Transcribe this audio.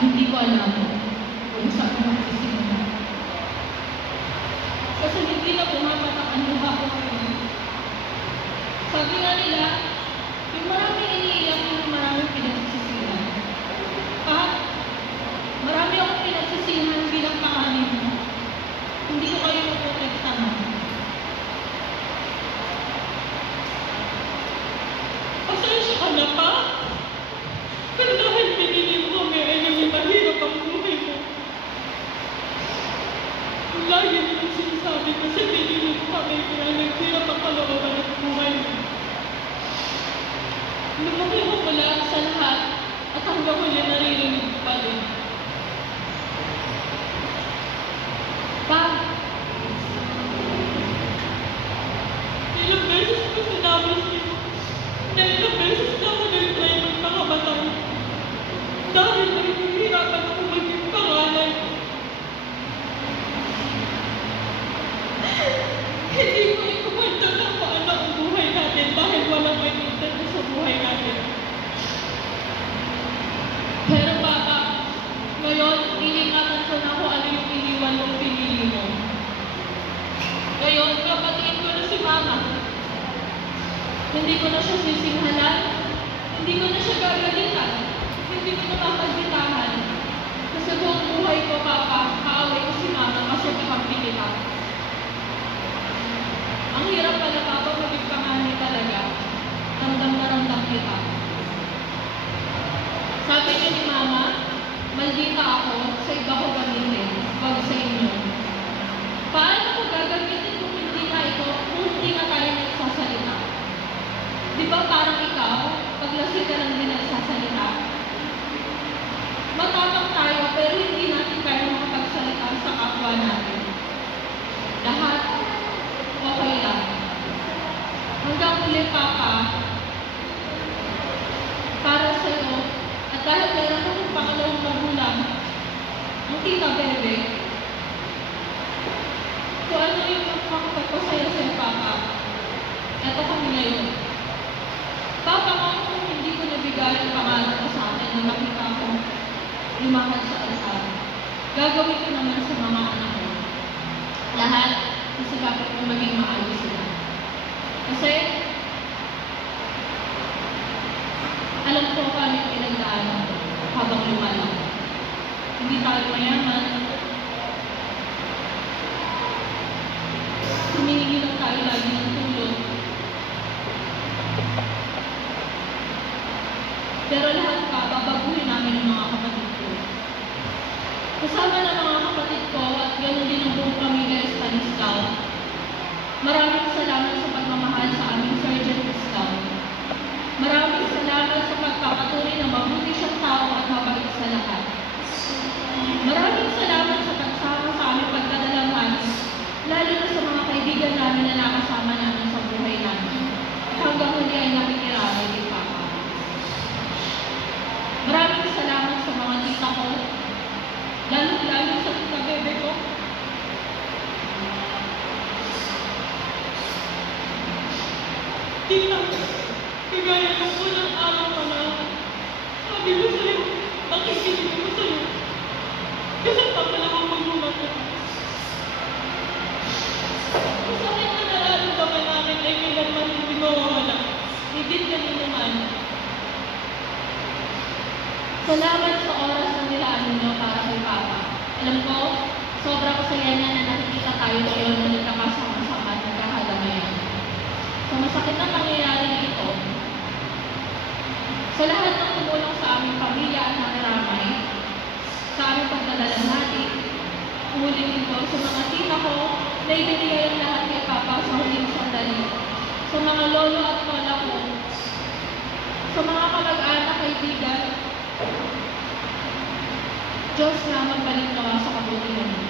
Hindi ko alam kung saan ko magsisimula. Kasi hindi na pumapatak ang luha ko ngayon. Sabi nga nila, yung maraming iniiyak yung maraming pinagsisihan. At marami akong pinagsisihan bilang kaanin mo. Hindi ko kayo maprotektahan. Pasensya ka na pa. Pero dahil pinili mo kami ay naging mahirap ang buhay mo. Lagi nilang sinasabi kasi pinili mo kami kaya naghirap ang kalooban at buhay mo. Lumaki mo mula sa lahat at hanggang huli naririnig ko pa din. Pa! Ilang beses ko sinabi sa'yo na ilang beses na ako nag-try magpakamatay. Dahil nahihirapan ako maging pangalan. Hindi ko ikukwento na paano ang buhay natin dahil walang may intento sa buhay natin. Pero Papa, ngayon, iningatan ko na kung ano yung iniwan mong pinili mo. Ngayon, kapatingin ko na si Mama. Hindi ko na siya sisinghalan. Hindi ko na siya gagalitan. Hindi ko na mapagbitahan. Kasi buong buhay ko, Papa, kaaway ko si Mama kasi kakampi kita. Ang hirap pala, Papa, maging panganay talaga. Ramdam na ramdam kita. Sabi niya ni Mama, maldita ako, sa iba ko gamitin, wag sa inyo. Paano ko gagamitin kung hindi na ito, kung hindi na tayo nagsasalita? Di ba parang ikaw, paglasing ka lang din nagsasalita? Matapang tayo, pero hindi natin kaya makapagsalita sa kapwa natin. Lahat, okay lang. Hanggang huli, Papa, para sa'yo, at dahil meron akong pangalawang magulang, ang Tita Bebe, kung ano yung makapagpasaya sa'yo, Papa, eto kami ngayon. Papa, kung hindi ko nabigay ang pangalan ko sa akin na nakita ko lumahad sa altar, gagawin ko naman sa mga anak ko. Lahat, sasagapit ko maging maayos sila. Kasi, alam ko paano yung pinagdaanan ko habang lumalang. Hindi tayo mayaman. Humihingi lang tayo lagi ng tulong. Pero lahat pa, babaguhin namin ang mga kapatid ko. Kasama ng mga kapatid ko at ganoon din ang buong pamilya Stanislaw. Maraming salamat sa pagmamahal sa aming Sergeant Fiscal. Maraming salamat sa pagpapatuloy na mabuti siyang tao at mabait sa lahat. Maraming salamat sa pagsama sa aming pagdadalanghan, lalo na sa mga kaibigan namin na nakasama namin sa buhay namin. At hanggang huli ay nakikiramay kay Papa. Maraming salamat sa mga tita ko, lalo sa Tita Bebe ko. Tita, kagaya ng unang araw pa na sabi ko sa'yo, nakikinig ko sa'yo. Kasi pangalawang magulang ko. Masakit na nararamdaman namin ay kailanman hindi mawawala. Hindi ganun naman. Salamat sa oras na nilaan ninyo para kay Papa. Alam ko, sobra ko saya niya na nakikita tayo ngayon na nagkakasama-sama at nagkakadamayan. Sa masakit na pangyayari ito, sa lahat ng tumulong sa aming pamilya at nakiramay, sa aming pagdadala naibigay ang lahat kay Papa sa huling sandali. Sa mga lolo at lola ko, sa mga kamag-anak, kaibigan, Diyos na magbalik nawa sa kabutihan.